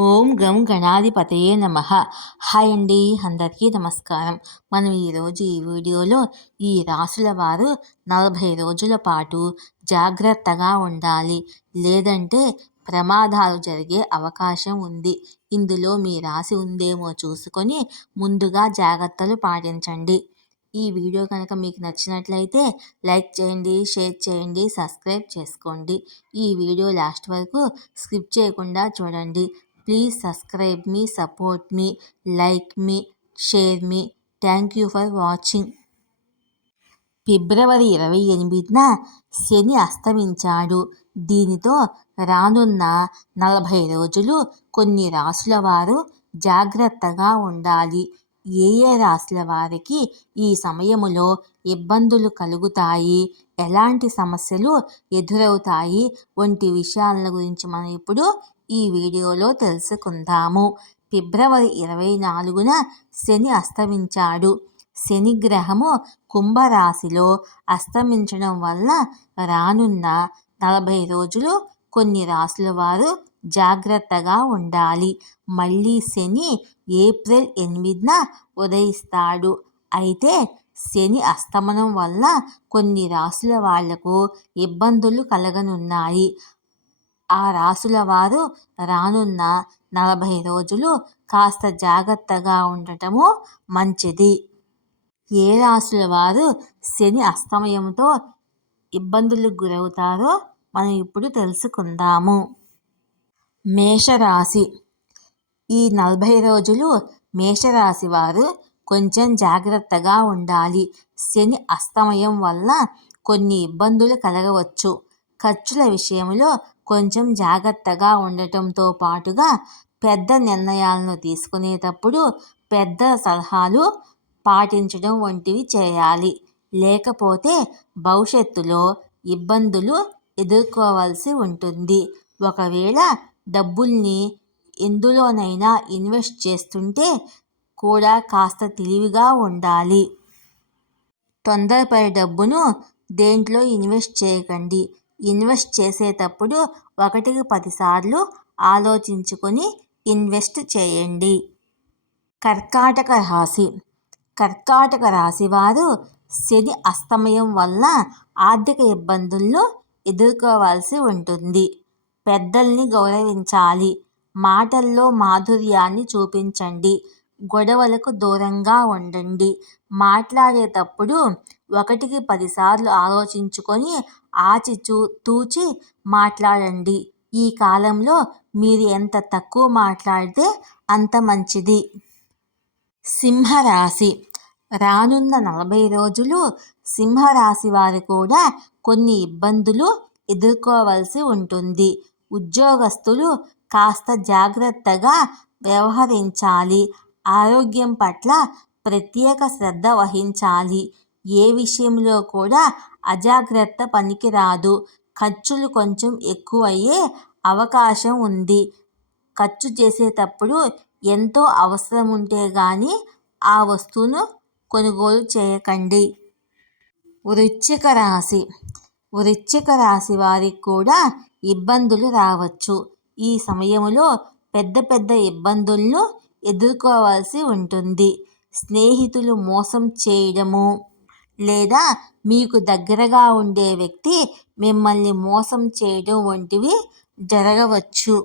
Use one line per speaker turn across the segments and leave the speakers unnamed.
ఓం గం గణాధిపతయే నమ. హాయ్ అండి అందరికీ నమస్కారం. మనం ఈరోజు ఈ వీడియోలో ఈ రాసుల వారు నలభై రోజుల పాటు జాగ్రత్తగా ఉండాలి లేదంటే ప్రమాదాలు జరిగే అవకాశం ఉంది. ఇందులో మీ రాసి ఉందేమో చూసుకొని ముందుగా జాగ్రత్తలు పాటించండి. ఈ వీడియో కనుక మీకు నచ్చినట్లయితే లైక్ చేయండి షేర్ చేయండి సబ్స్క్రైబ్ చేసుకోండి. ఈ వీడియో లాస్ట్ వరకు స్కిప్ చేయకుండా చూడండి. ప్లీజ్ సబ్స్క్రైబ్ మీ సపోర్ట్ మీ లైక్ మీ షేర్ మీ థ్యాంక్ యూ ఫర్ వాచింగ్ ఫిబ్రవరి ఇరవై ఎనిమిదిన శని అస్తమించాడు. దీనితో రానున్న నలభై రోజులు కొన్ని రాసుల వారు జాగ్రత్తగా ఉండాలి. ఏ ఏ రాశుల వారికి ఈ సమయములో ఇబ్బందులు కలుగుతాయి ఎలాంటి సమస్యలు ఎదురవుతాయి వంటి విషయాల గురించి మనం ఇప్పుడు ఈ వీడియోలో తెలుసుకుందాము. ఫిబ్రవరి ఇరవై నాలుగున శని అస్తమించాడు. శని గ్రహము కుంభరాశిలో అస్తమించడం వల్ల రానున్న నలభై రోజులు కొన్ని రాసుల వారు జాగ్రత్తగా ఉండాలి. మళ్ళీ శని ఏప్రిల్ ఎనిమిదిన ఉదయిస్తాడు. అయితే శని అస్తమనం వల్ల కొన్ని రాసుల వాళ్ళకు ఇబ్బందులు కలగనున్నాయి. ఆ రాసుల వారు రానున్న నలభై రోజులు కాస్త జాగ్రత్తగా ఉండటము మంచిది. ఏ రాసుల వారు శని అస్తమయంతో ఇబ్బందులకు గురవుతారో మనం ఇప్పుడు తెలుసుకుందాము. మేషరాశి. ఈ నలభై రోజులు మేషరాశి వారు కొంచెం జాగ్రత్తగా ఉండాలి. శని అస్తమయం వల్ల కొన్ని ఇబ్బందులు కలగవచ్చు. ఖర్చుల విషయంలో కొంచెం జాగ్రత్తగా ఉండటంతో పాటుగా పెద్ద నిర్ణయాలను తీసుకునేటప్పుడు పెద్ద సలహాలు పాటించడం వంటివి చేయాలి. లేకపోతే భవిష్యత్తులో ఇబ్బందులు ఎదుర్కోవాల్సి ఉంటుంది. ఒకవేళ డబ్బుల్ని ఎందులోనైనా ఇన్వెస్ట్ చేస్తుంటే కూడా కాస్త తెలివిగా ఉండాలి. తొందరపడి డబ్బును దేంట్లో ఇన్వెస్ట్ చేయకండి. ఇన్వెస్ట్ చేసేటప్పుడు ఒకటికి పదిసార్లు ఆలోచించుకొని ఇన్వెస్ట్ చేయండి. కర్కాటక రాశి. కర్కాటక రాశి వారు శని అస్తమయం వల్ల ఆర్థిక ఇబ్బందుల్లో ఎదుర్కోవాల్సి ఉంటుంది. పెద్దల్ని గౌరవించాలి. మాటల్లో మాధుర్యాన్ని చూపించండి. గొడవలకు దూరంగా ఉండండి. మాట్లాడేటప్పుడు ఒకటికి పదిసార్లు ఆలోచించుకొని ఆచిచూ తూచి మాట్లాడండి. ఈ కాలంలో మీరు ఎంత తక్కువ మాట్లాడితే అంత మంచిది. సింహరాశి. రానున్న నలభై రోజులు సింహరాశి వారు కూడా కొన్ని ఇబ్బందులు ఎదుర్కోవలసి ఉంటుంది. ఉద్యోగస్తులు కాస్త జాగ్రత్తగా వ్యవహరించాలి. ఆరోగ్యం పట్ల ప్రత్యేక శ్రద్ధ వహించాలి. ఏ విషయంలో కూడా అజాగ్రత్త పనికిరాదు. ఖర్చులు కొంచెం ఎక్కువయ్యే అవకాశం ఉంది. ఖర్చు చేసేటప్పుడు ఎంతో అవసరం ఉంటే కానీ ఆ వస్తువును కొనుగోలు చేయకండి. వృశ్చిక రాశి. వృశ్చిక రాశి వారికి కూడా ఇబ్బందులు రావచ్చు. ఈ సమయంలో పెద్ద పెద్ద ఇబ్బందులను ఎదుర్కోవాల్సి ఉంటుంది. స్నేహితులు మోసం చేయడము లేదా మీకు దగ్గరగా ఉండే వ్యక్తి మిమ్మల్ని మోసం చేయడం వంటివి జరగవచ్చు.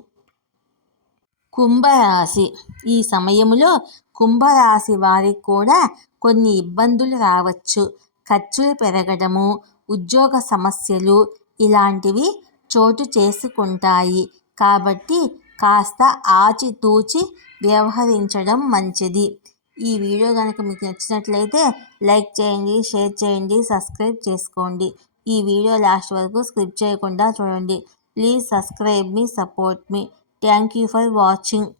కుంభరాశి. ఈ సమయంలో కుంభరాశి వారికి కూడా కొన్ని ఇబ్బందులు రావచ్చు. ఖర్చులు పెరగడము ఉద్యోగ సమస్యలు ఇలాంటివి చోటు చేసుకుంటాయి. కాబట్టి కాస్త ఆచితూచి వ్యవహరించడం మంచిది. ఈ వీడియో కనుక మీకు నచ్చినట్లయితే లైక్ చేయండి షేర్ చేయండి సబ్స్క్రైబ్ చేసుకోండి. ఈ వీడియో లాస్ట్ వరకు స్క్రిప్ చేయకుండా చూడండి. ప్లీజ్ సబ్స్క్రైబ్ మీ support me. Thank you for watching.